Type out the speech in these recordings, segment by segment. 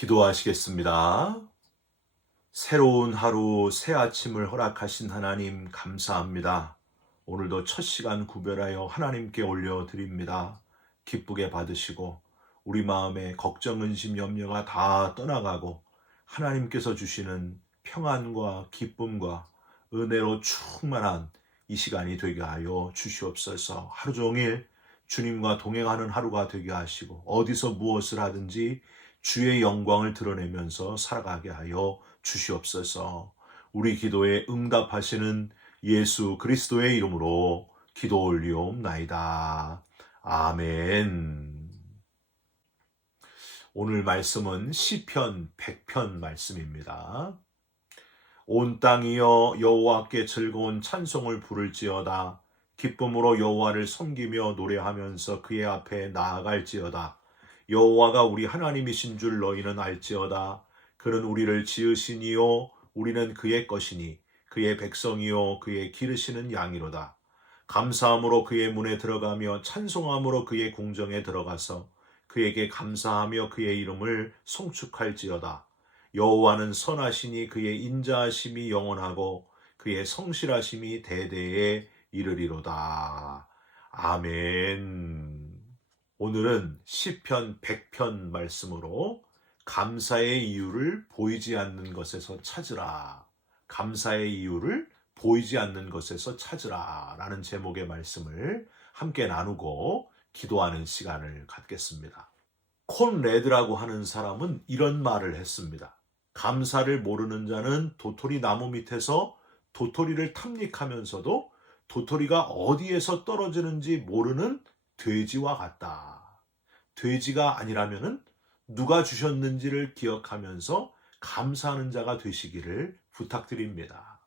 기도하시겠습니다. 새로운 하루, 새 아침을 허락하신 하나님 감사합니다. 오늘도 첫 시간 구별하여 하나님께 올려드립니다. 기쁘게 받으시고 우리 마음의 걱정, 근심, 염려가 다 떠나가고 하나님께서 주시는 평안과 기쁨과 은혜로 충만한 이 시간이 되게 하여 주시옵소서. 하루 종일 주님과 동행하는 하루가 되게 하시고 어디서 무엇을 하든지 주의 영광을 드러내면서 살아가게 하여 주시옵소서. 우리 기도에 응답하시는 예수 그리스도의 이름으로 기도 올리옵나이다. 아멘. 오늘 말씀은 시편 100편 말씀입니다. 온 땅이여 여호와께 즐거운 찬송을 부를지어다. 기쁨으로 여호와를 섬기며 노래하면서 그의 앞에 나아갈지어다. 여호와가 우리 하나님이신 줄 너희는 알지어다. 그는 우리를 지으시니요 우리는 그의 것이니 그의 백성이요 그의 기르시는 양이로다. 감사함으로 그의 문에 들어가며 찬송함으로 그의 궁정에 들어가서 그에게 감사하며 그의 이름을 송축할지어다. 여호와는 선하시니 그의 인자하심이 영원하고 그의 성실하심이 대대에 이르리로다. 아멘. 오늘은 시편 100편 말씀으로 감사의 이유를 보이지 않는 것에서 찾으라. 감사의 이유를 보이지 않는 것에서 찾으라 라는 제목의 말씀을 함께 나누고 기도하는 시간을 갖겠습니다. 콘레드라고 하는 사람은 이런 말을 했습니다. 감사를 모르는 자는 도토리 나무 밑에서 도토리를 탐닉하면서도 도토리가 어디에서 떨어지는지 모르는 돼지와 같다. 돼지가 아니라면 누가 주셨는지를 기억하면서 감사하는 자가 되시기를 부탁드립니다.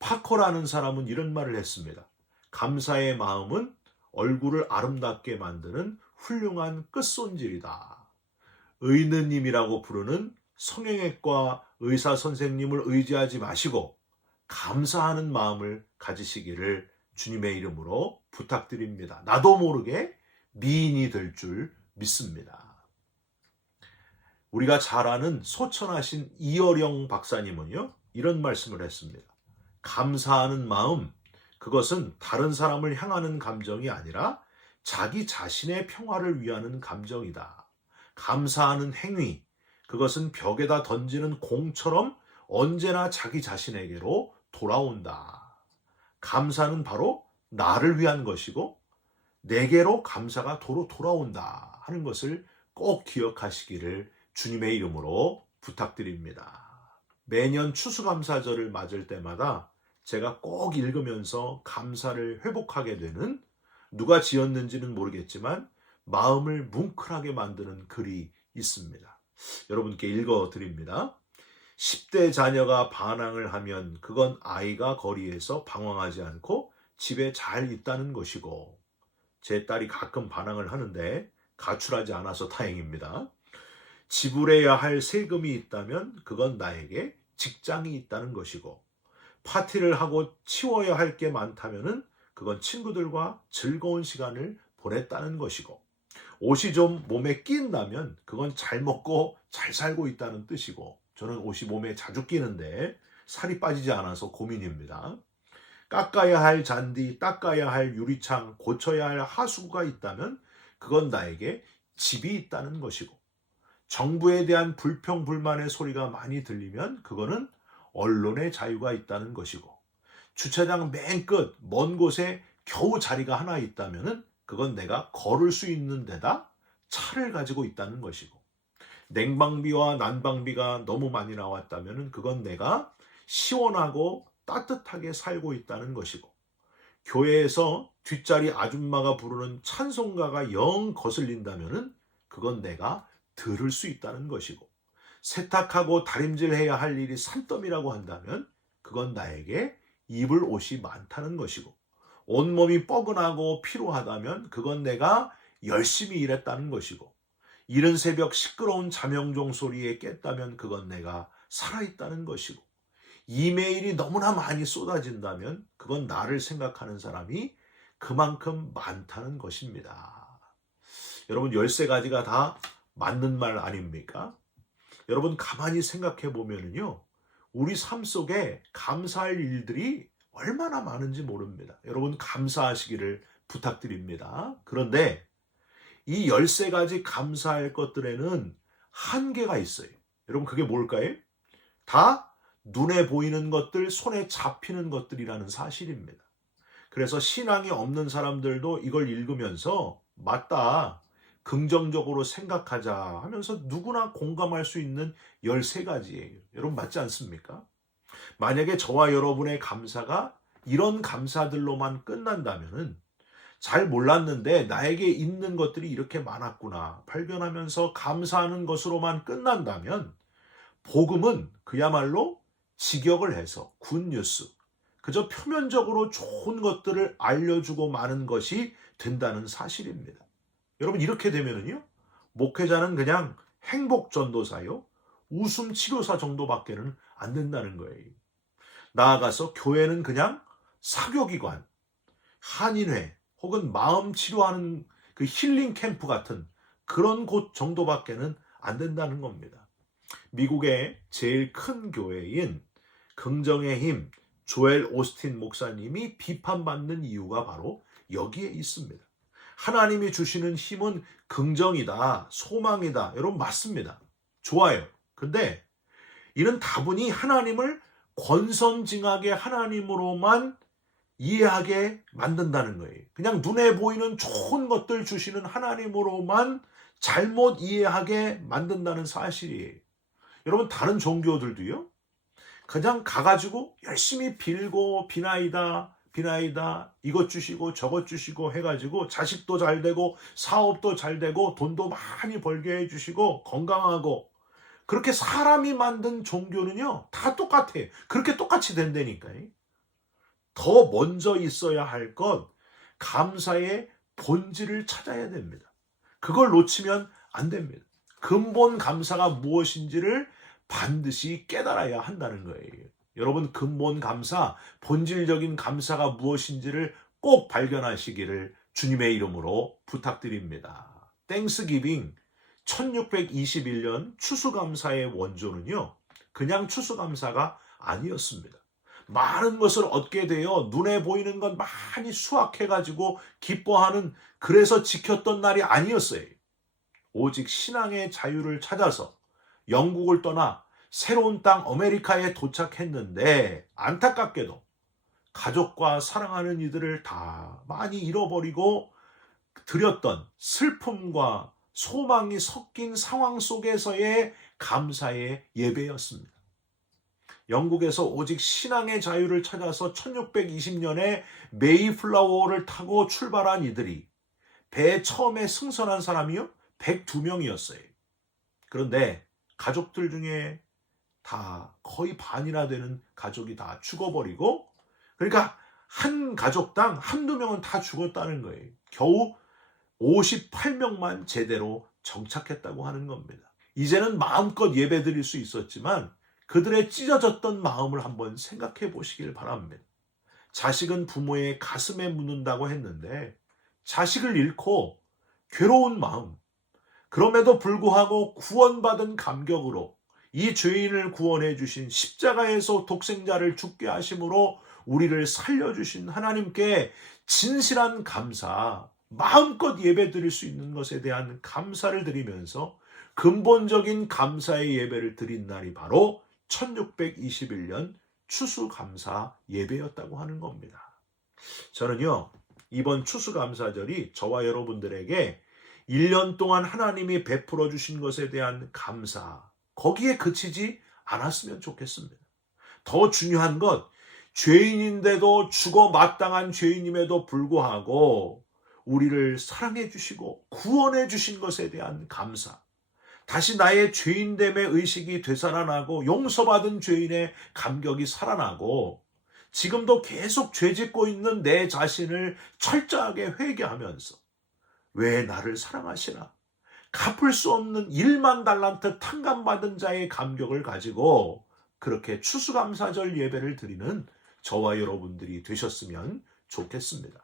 파커라는 사람은 이런 말을 했습니다. 감사의 마음은 얼굴을 아름답게 만드는 훌륭한 끝손질이다. 의느님이라고 부르는 성형외과 의사 선생님을 의지하지 마시고 감사하는 마음을 가지시기를 주님의 이름으로 부탁드립니다. 나도 모르게 미인이 될 줄 믿습니다. 우리가 잘 아는 소천하신 이어령 박사님은요, 이런 말씀을 했습니다. 감사하는 마음, 그것은 다른 사람을 향하는 감정이 아니라 자기 자신의 평화를 위하는 감정이다. 감사하는 행위, 그것은 벽에다 던지는 공처럼 언제나 자기 자신에게로 돌아온다. 감사는 바로 나를 위한 것이고 내게로 감사가 도로 돌아온다 하는 것을 꼭 기억하시기를 주님의 이름으로 부탁드립니다. 매년 추수감사절을 맞을 때마다 제가 꼭 읽으면서 감사를 회복하게 되는, 누가 지었는지는 모르겠지만 마음을 뭉클하게 만드는 글이 있습니다. 여러분께 읽어드립니다. 10대 자녀가 반항을 하면 그건 아이가 거리에서 방황하지 않고 집에 잘 있다는 것이고, 제 딸이 가끔 반항을 하는데 가출하지 않아서 다행입니다. 지불해야 할 세금이 있다면 그건 나에게 직장이 있다는 것이고, 파티를 하고 치워야 할 게 많다면 그건 친구들과 즐거운 시간을 보냈다는 것이고, 옷이 좀 몸에 끼인다면 그건 잘 먹고 잘 살고 있다는 뜻이고, 저는 옷이 몸에 자주 끼는데 살이 빠지지 않아서 고민입니다. 깎아야 할 잔디, 닦아야 할 유리창, 고쳐야 할 하수구가 있다면 그건 나에게 집이 있다는 것이고, 정부에 대한 불평, 불만의 소리가 많이 들리면 그거는 언론의 자유가 있다는 것이고, 주차장 맨 끝, 먼 곳에 겨우 자리가 하나 있다면 그건 내가 걸을 수 있는 데다 차를 가지고 있다는 것이고, 냉방비와 난방비가 너무 많이 나왔다면 그건 내가 시원하고 따뜻하게 살고 있다는 것이고, 교회에서 뒷자리 아줌마가 부르는 찬송가가 영 거슬린다면 그건 내가 들을 수 있다는 것이고, 세탁하고 다림질해야 할 일이 산더미라고 한다면 그건 나에게 입을 옷이 많다는 것이고, 온몸이 뻐근하고 피로하다면 그건 내가 열심히 일했다는 것이고, 이른 새벽 시끄러운 자명종 소리에 깼다면 그건 내가 살아있다는 것이고, 이메일이 너무나 많이 쏟아진다면 그건 나를 생각하는 사람이 그만큼 많다는 것입니다. 여러분, 13가지가 다 맞는 말 아닙니까? 여러분 가만히 생각해 보면은요, 우리 삶 속에 감사할 일들이 얼마나 많은지 모릅니다. 여러분 감사하시기를 부탁드립니다. 그런데 이 13가지 감사할 것들에는 한계가 있어요. 여러분 그게 뭘까요? 다 눈에 보이는 것들, 손에 잡히는 것들이라는 사실입니다. 그래서 신앙이 없는 사람들도 이걸 읽으면서 맞다, 긍정적으로 생각하자 하면서 누구나 공감할 수 있는 13가지예요. 여러분 맞지 않습니까? 만약에 저와 여러분의 감사가 이런 감사들로만 끝난다면은 잘 몰랐는데 나에게 있는 것들이 이렇게 많았구나 발견하면서 감사하는 것으로만 끝난다면 복음은 그야말로 직역을 해서 굿뉴스, 그저 표면적으로 좋은 것들을 알려주고 마는 것이 된다는 사실입니다. 여러분 이렇게 되면은요, 목회자는 그냥 행복전도사요, 웃음치료사 정도밖에는 안 된다는 거예요. 나아가서 교회는 그냥 사교기관, 한인회 혹은 마음 치료하는 그 힐링 캠프 같은 그런 곳 정도밖에는 안 된다는 겁니다. 미국의 제일 큰 교회인 긍정의 힘 조엘 오스틴 목사님이 비판받는 이유가 바로 여기에 있습니다. 하나님이 주시는 힘은 긍정이다, 소망이다. 여러분 맞습니다. 좋아요. 근데 이는 다분히 하나님을 권선징악의 하나님으로만 이해하게 만든다는 거예요. 그냥 눈에 보이는 좋은 것들 주시는 하나님으로만 잘못 이해하게 만든다는 사실이에요. 여러분 다른 종교들도요, 그냥 가가지고 열심히 빌고 비나이다 이것 주시고 저것 주시고 해가지고 자식도 잘 되고 사업도 잘 되고 돈도 많이 벌게 해주시고 건강하고, 그렇게 사람이 만든 종교는요 다 똑같아. 그렇게 똑같이 된다니까요. 더 먼저 있어야 할 것, 감사의 본질을 찾아야 됩니다. 그걸 놓치면 안 됩니다. 근본 감사가 무엇인지를 반드시 깨달아야 한다는 거예요. 여러분 근본 감사, 본질적인 감사가 무엇인지를 꼭 발견하시기를 주님의 이름으로 부탁드립니다. 땡스기빙 1621년 추수감사의 원조는요, 그냥 추수감사가 아니었습니다. 많은 것을 얻게 되어 눈에 보이는 것 많이 수확해가지고 기뻐하는, 그래서 지켰던 날이 아니었어요. 오직 신앙의 자유를 찾아서 영국을 떠나 새로운 땅 아메리카에 도착했는데 안타깝게도 가족과 사랑하는 이들을 다 많이 잃어버리고 드렸던 슬픔과 소망이 섞인 상황 속에서의 감사의 예배였습니다. 영국에서 오직 신앙의 자유를 찾아서 1620년에 메이플라워를 타고 출발한 이들이 배에 처음에 승선한 사람이요 102명이었어요. 그런데 가족들 중에 다 거의 반이나 되는 가족이 다 죽어버리고, 그러니까 한 가족당 한두 명은 다 죽었다는 거예요. 겨우 58명만 제대로 정착했다고 하는 겁니다. 이제는 마음껏 예배 드릴 수 있었지만 그들의 찢어졌던 마음을 한번 생각해 보시길 바랍니다. 자식은 부모의 가슴에 묻는다고 했는데 자식을 잃고 괴로운 마음, 그럼에도 불구하고 구원받은 감격으로 이 죄인을 구원해 주신, 십자가에서 독생자를 죽게 하심으로 우리를 살려주신 하나님께 진실한 감사, 마음껏 예배 드릴 수 있는 것에 대한 감사를 드리면서 근본적인 감사의 예배를 드린 날이 바로 1621년 추수감사 예배였다고 하는 겁니다. 저는요, 이번 추수감사절이 저와 여러분들에게 1년 동안 하나님이 베풀어 주신 것에 대한 감사, 거기에 그치지 않았으면 좋겠습니다. 더 중요한 것, 죄인인데도 죽어 마땅한 죄인임에도 불구하고 우리를 사랑해 주시고 구원해 주신 것에 대한 감사, 다시 나의 죄인됨의 의식이 되살아나고 용서받은 죄인의 감격이 살아나고, 지금도 계속 죄짓고 있는 내 자신을 철저하게 회개하면서 왜 나를 사랑하시나, 갚을 수 없는 1만 달란트 탕감받은 자의 감격을 가지고 그렇게 추수감사절 예배를 드리는 저와 여러분들이 되셨으면 좋겠습니다.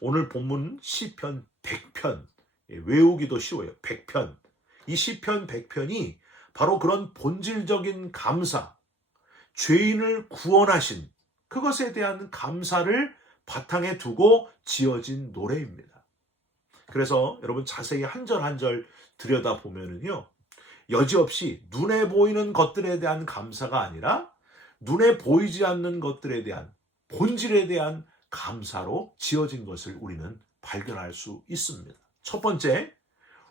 오늘 본문 시편 100편, 외우기도 쉬워요. 100편. 이 시편 100편이 바로 그런 본질적인 감사, 죄인을 구원하신 그것에 대한 감사를 바탕에 두고 지어진 노래입니다. 그래서 여러분 자세히 한 절 한 절 들여다보면요, 여지없이 눈에 보이는 것들에 대한 감사가 아니라 눈에 보이지 않는 것들에 대한 본질에 대한 감사로 지어진 것을 우리는 발견할 수 있습니다. 첫 번째,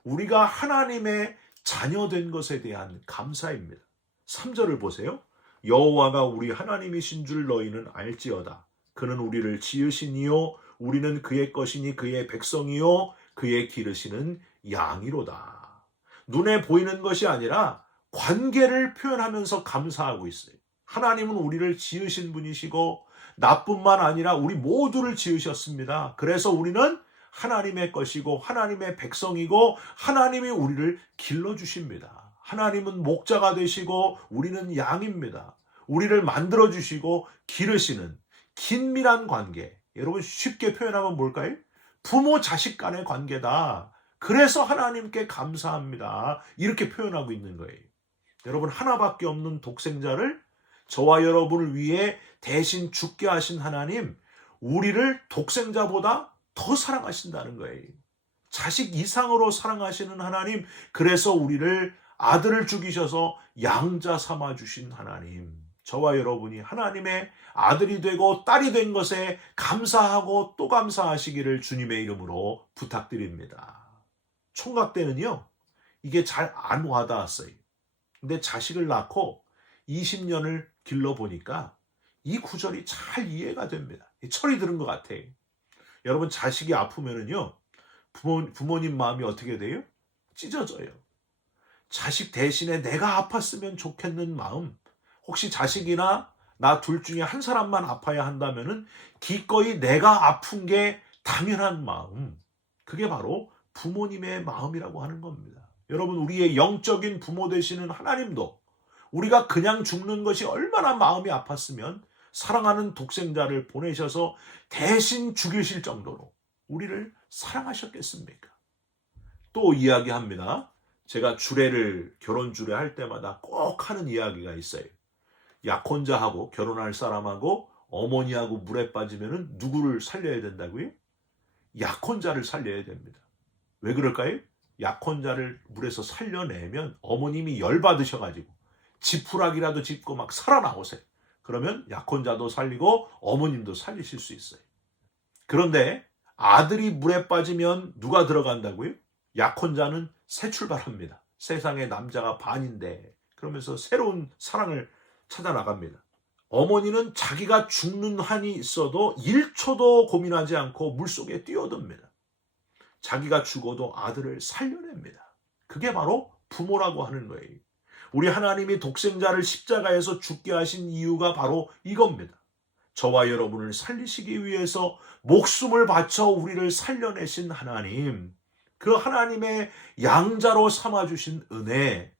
우리가 하나님의 자녀된 것에 대한 감사입니다. 3절을 보세요. 여호와가 우리 하나님이신 줄 너희는 알지어다. 그는 우리를 지으시니요 우리는 그의 것이니 그의 백성이요 그의 기르시는 양이로다. 눈에 보이는 것이 아니라 관계를 표현하면서 감사하고 있어요. 하나님은 우리를 지으신 분이시고 나뿐만 아니라 우리 모두를 지으셨습니다. 그래서 우리는 하나님의 것이고 하나님의 백성이고 하나님이 우리를 길러주십니다. 하나님은 목자가 되시고 우리는 양입니다. 우리를 만들어주시고 기르시는 긴밀한 관계. 여러분 쉽게 표현하면 뭘까요? 부모 자식 간의 관계다. 그래서 하나님께 감사합니다. 이렇게 표현하고 있는 거예요. 여러분 하나밖에 없는 독생자를 저와 여러분을 위해 대신 죽게 하신 하나님, 우리를 독생자보다 더 사랑하신다는 거예요. 자식 이상으로 사랑하시는 하나님, 그래서 우리를 아들을 죽이셔서 양자 삼아 주신 하나님, 저와 여러분이 하나님의 아들이 되고 딸이 된 것에 감사하고 또 감사하시기를 주님의 이름으로 부탁드립니다. 총각 때는요, 이게 잘 안 와닿았어요. 근데 자식을 낳고 20년을 길러보니까 이 구절이 잘 이해가 됩니다. 철이 드는 것 같아요. 여러분 자식이 아프면은요, 부모님 마음이 어떻게 돼요? 찢어져요. 자식 대신에 내가 아팠으면 좋겠는 마음, 혹시 자식이나 나 둘 중에 한 사람만 아파야 한다면은 기꺼이 내가 아픈 게 당연한 마음, 그게 바로 부모님의 마음이라고 하는 겁니다. 여러분 우리의 영적인 부모 되시는 하나님도 우리가 그냥 죽는 것이 얼마나 마음이 아팠으면 사랑하는 독생자를 보내셔서 대신 죽이실 정도로 우리를 사랑하셨겠습니까? 또 이야기합니다. 제가 주례를 결혼 주례 할 때마다 꼭 하는 이야기가 있어요. 약혼자하고 결혼할 사람하고 어머니하고 물에 빠지면 누구를 살려야 된다고요? 약혼자를 살려야 됩니다. 왜 그럴까요? 약혼자를 물에서 살려내면 어머님이 열받으셔가지고 지푸라기라도 짚고 막 살아나오세요. 그러면 약혼자도 살리고 어머님도 살리실 수 있어요. 그런데 아들이 물에 빠지면 누가 들어간다고요? 약혼자는 새 출발합니다. 세상에 남자가 반인데 그러면서 새로운 사랑을 찾아 나갑니다. 어머니는 자기가 죽는 한이 있어도 1초도 고민하지 않고 물속에 뛰어듭니다. 자기가 죽어도 아들을 살려냅니다. 그게 바로 부모라고 하는 거예요. 우리 하나님이 독생자를 십자가에서 죽게 하신 이유가 바로 이겁니다. 저와 여러분을 살리시기 위해서 목숨을 바쳐 우리를 살려내신 하나님, 그 하나님의 양자로 삼아주신 은혜,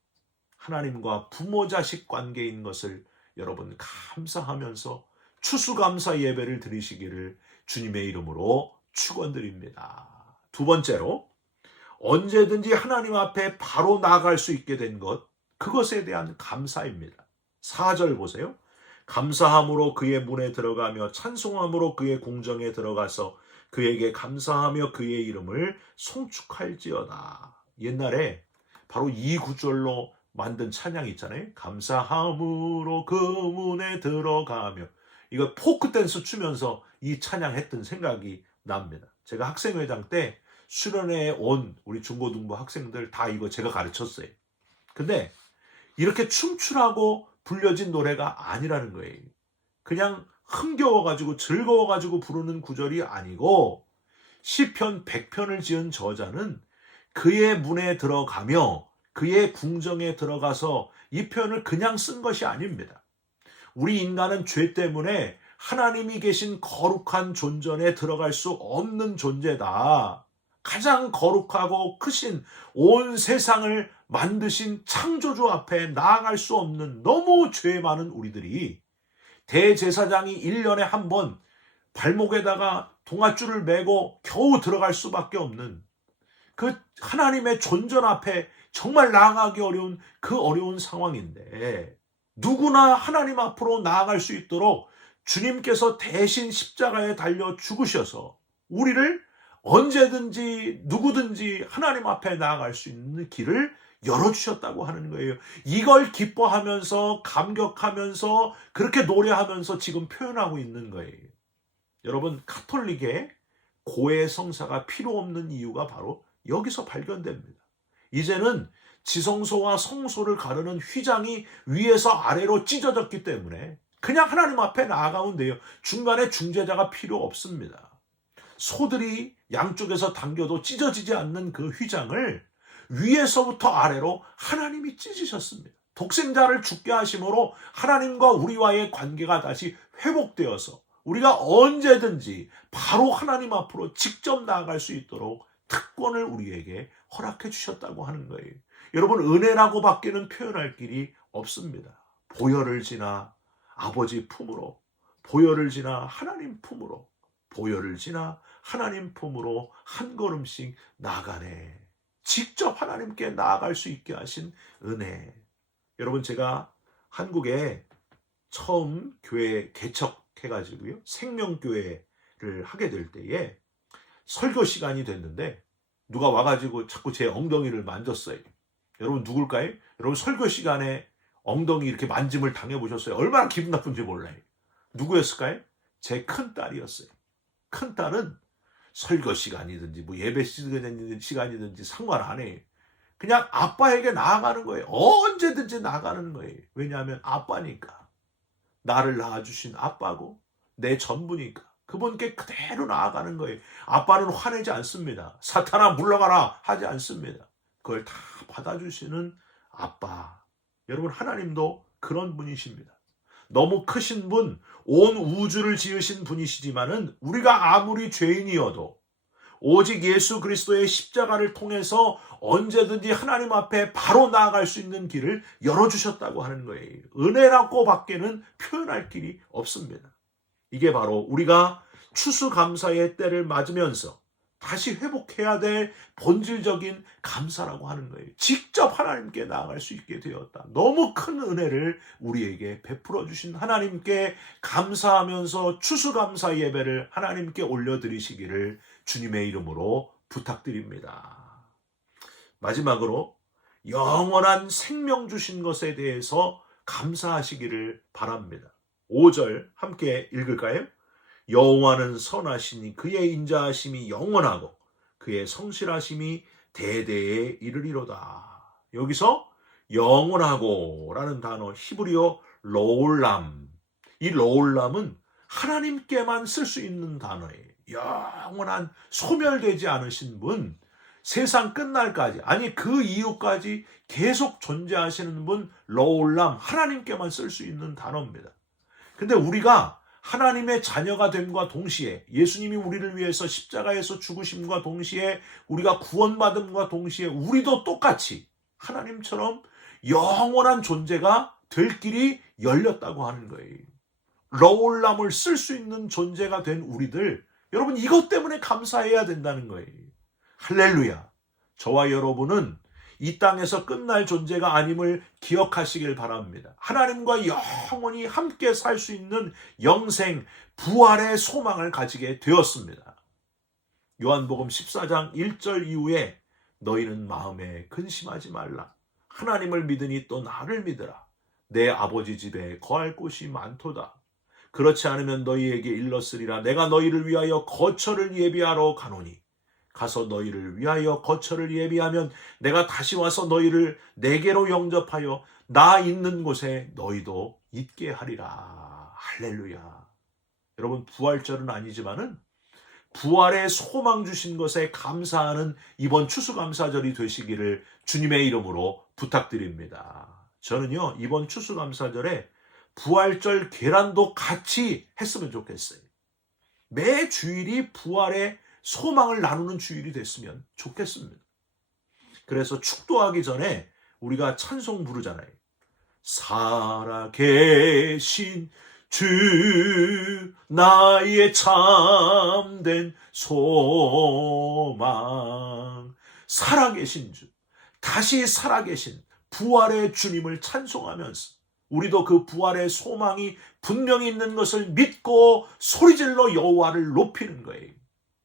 하나님과 부모 자식 관계인 것을 여러분 감사하면서 추수감사 예배를 드리시기를 주님의 이름으로 축원드립니다. 두 번째로, 언제든지 하나님 앞에 바로 나아갈 수 있게 된 것, 그것에 대한 감사입니다. 4절 보세요. 감사함으로 그의 문에 들어가며 찬송함으로 그의 궁정에 들어가서 그에게 감사하며 그의 이름을 송축할지어다. 옛날에 바로 이 구절로 만든 찬양 있잖아요. 감사함으로 그 문에 들어가며, 이거 포크 댄스 추면서 이 찬양 했던 생각이 납니다. 제가 학생회장 때 수련회에 온 우리 중고등부 학생들 다 이거 제가 가르쳤어요. 근데 이렇게 춤추라고 불려진 노래가 아니라는 거예요. 그냥 흥겨워가지고 즐거워가지고 부르는 구절이 아니고, 시편 100편을 지은 저자는 그의 문에 들어가며 그의 궁정에 들어가서 이 표현을 그냥 쓴 것이 아닙니다. 우리 인간은 죄 때문에 하나님이 계신 거룩한 존전에 들어갈 수 없는 존재다. 가장 거룩하고 크신 온 세상을 만드신 창조주 앞에 나아갈 수 없는 너무 죄 많은 우리들이 대제사장이 1년에 한 번 발목에다가 동아줄을 메고 겨우 들어갈 수밖에 없는 그 하나님의 존전 앞에 정말 나아가기 어려운 그 어려운 상황인데 누구나 하나님 앞으로 나아갈 수 있도록 주님께서 대신 십자가에 달려 죽으셔서 우리를 언제든지 누구든지 하나님 앞에 나아갈 수 있는 길을 열어주셨다고 하는 거예요. 이걸 기뻐하면서 감격하면서 그렇게 노래하면서 지금 표현하고 있는 거예요. 여러분, 가톨릭에 고해 성사가 필요 없는 이유가 바로 여기서 발견됩니다. 이제는 지성소와 성소를 가르는 휘장이 위에서 아래로 찢어졌기 때문에 그냥 하나님 앞에 나아가면 돼요. 중간에 중재자가 필요 없습니다. 소들이 양쪽에서 당겨도 찢어지지 않는 그 휘장을 위에서부터 아래로 하나님이 찢으셨습니다. 독생자를 죽게 하심으로 하나님과 우리와의 관계가 다시 회복되어서 우리가 언제든지 바로 하나님 앞으로 직접 나아갈 수 있도록 특권을 우리에게 허락해 주셨다고 하는 거예요. 여러분, 은혜라고 밖에는 표현할 길이 없습니다. 보혈을 지나 아버지 품으로, 보혈을 지나 하나님 품으로, 보혈을 지나 하나님 품으로 한 걸음씩 나아가네. 직접 하나님께 나아갈 수 있게 하신 은혜. 여러분, 제가 한국에 처음 교회 개척해가지고요, 생명교회를 하게 될 때에 설교 시간이 됐는데 누가 와가지고 자꾸 제 엉덩이를 만졌어요. 여러분, 누굴까요? 여러분, 설교 시간에 엉덩이 이렇게 만짐을 당해보셨어요? 얼마나 기분 나쁜지 몰라요. 누구였을까요? 제 큰딸이었어요. 큰딸은 설교 시간이든지 뭐 예배 시간이든지 상관 안 해요. 그냥 아빠에게 나아가는 거예요. 언제든지 나아가는 거예요. 왜냐하면 아빠니까. 나를 낳아주신 아빠고 내 전부니까. 그분께 그대로 나아가는 거예요. 아빠는 화내지 않습니다. 사탄아 물러가라 하지 않습니다. 그걸 다 받아주시는 아빠. 여러분, 하나님도 그런 분이십니다. 너무 크신 분, 온 우주를 지으신 분이시지만은 우리가 아무리 죄인이어도 오직 예수 그리스도의 십자가를 통해서 언제든지 하나님 앞에 바로 나아갈 수 있는 길을 열어주셨다고 하는 거예요. 은혜라고 밖에는 표현할 길이 없습니다. 이게 바로 우리가 추수감사의 때를 맞으면서 다시 회복해야 될 본질적인 감사라고 하는 거예요. 직접 하나님께 나아갈 수 있게 되었다. 너무 큰 은혜를 우리에게 베풀어 주신 하나님께 감사하면서 추수감사 예배를 하나님께 올려드리시기를 주님의 이름으로 부탁드립니다. 마지막으로 영원한 생명 주신 것에 대해서 감사하시기를 바랍니다. 5절 함께 읽을까요? 여호와는 선하시니 그의 인자하심이 영원하고 그의 성실하심이 대대에 이르리로다. 여기서 영원하고 라는 단어, 히브리어 로울람. 이 로울람은 하나님께만 쓸 수 있는 단어예요. 영원한, 소멸되지 않으신 분, 세상 끝날까지, 아니 그 이후까지 계속 존재하시는 분, 로울람, 하나님께만 쓸 수 있는 단어입니다. 근데 우리가 하나님의 자녀가 됨과 동시에, 예수님이 우리를 위해서 십자가에서 죽으심과 동시에, 우리가 구원받음과 동시에 우리도 똑같이 하나님처럼 영원한 존재가 될 길이 열렸다고 하는 거예요. 러울람을 쓸 수 있는 존재가 된 우리들, 여러분, 이것 때문에 감사해야 된다는 거예요. 할렐루야. 저와 여러분은 이 땅에서 끝날 존재가 아님을 기억하시길 바랍니다. 하나님과 영원히 함께 살 수 있는 영생, 부활의 소망을 가지게 되었습니다. 요한복음 14장 1절 이후에 너희는 마음에 근심하지 말라. 하나님을 믿으니 또 나를 믿으라. 내 아버지 집에 거할 곳이 많도다. 그렇지 않으면 너희에게 일렀으리라. 내가 너희를 위하여 거처를 예비하러 가노니 가서 너희를 위하여 거처를 예비하면 내가 다시 와서 너희를 내게로 영접하여 나 있는 곳에 너희도 있게 하리라. 할렐루야. 여러분, 부활절은 아니지만은 부활의 소망 주신 것에 감사하는 이번 추수감사절이 되시기를 주님의 이름으로 부탁드립니다. 저는요, 이번 추수감사절에 부활절 계란도 같이 했으면 좋겠어요. 매 주일이 부활의 소망을 나누는 주일이 됐으면 좋겠습니다. 그래서 축도하기 전에 우리가 찬송 부르잖아요. 살아계신 주 나의 참된 소망. 살아계신 주, 다시 살아계신 부활의 주님을 찬송하면서 우리도 그 부활의 소망이 분명히 있는 것을 믿고 소리질러 여호와를 높이는 거예요.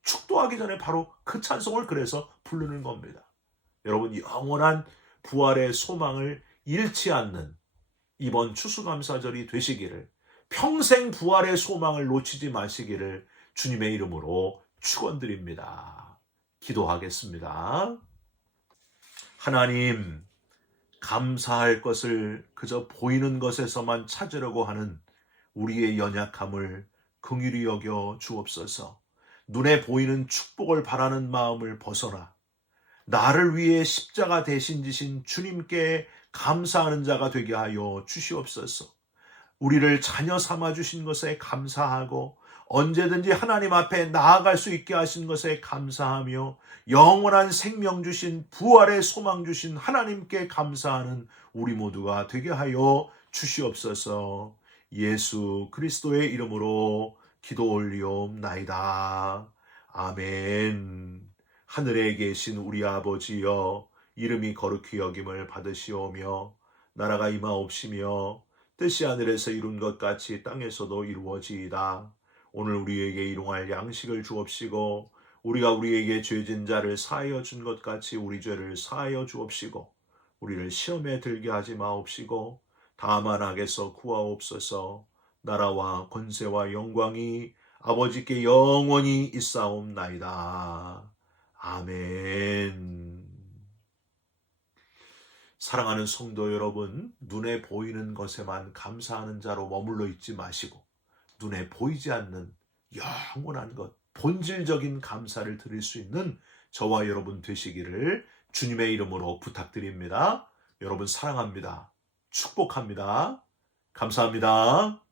축도하기 전에 바로 그 찬송을 그래서 부르는 겁니다. 여러분, 영원한 부활의 소망을 잃지 않는 이번 추수감사절이 되시기를, 평생 부활의 소망을 놓치지 마시기를 주님의 이름으로 축원드립니다. 기도하겠습니다. 하나님, 감사할 것을 그저 보이는 것에서만 찾으려고 하는 우리의 연약함을 긍휼히 여겨 주옵소서. 눈에 보이는 축복을 바라는 마음을 벗어나 나를 위해 십자가 대신 지신 주님께 감사하는 자가 되게 하여 주시옵소서. 우리를 자녀 삼아 주신 것에 감사하고 언제든지 하나님 앞에 나아갈 수 있게 하신 것에 감사하며 영원한 생명 주신, 부활의 소망 주신 하나님께 감사하는 우리 모두가 되게 하여 주시옵소서. 예수 그리스도의 이름으로 기도 올리옵나이다. 아멘. 하늘에 계신 우리 아버지여, 이름이 거룩히 여김을 받으시오며 나라가 임하옵시며 뜻이 하늘에서 이룬 것 같이 땅에서도 이루어지이다. 오늘 우리에게 일용할 양식을 주옵시고 우리가 우리에게 죄진 자를 사하여 준 것 같이 우리 죄를 사하여 주옵시고 우리를 시험에 들게 하지 마옵시고 다만 악에서 구하옵소서. 나라와 권세와 영광이 아버지께 영원히 있사옵나이다. 아멘. 사랑하는 성도 여러분, 눈에 보이는 것에만 감사하는 자로 머물러 있지 마시고 눈에 보이지 않는 영원한 것, 본질적인 감사를 드릴 수 있는 저와 여러분 되시기를 주님의 이름으로 부탁드립니다. 여러분 사랑합니다. 축복합니다. 감사합니다.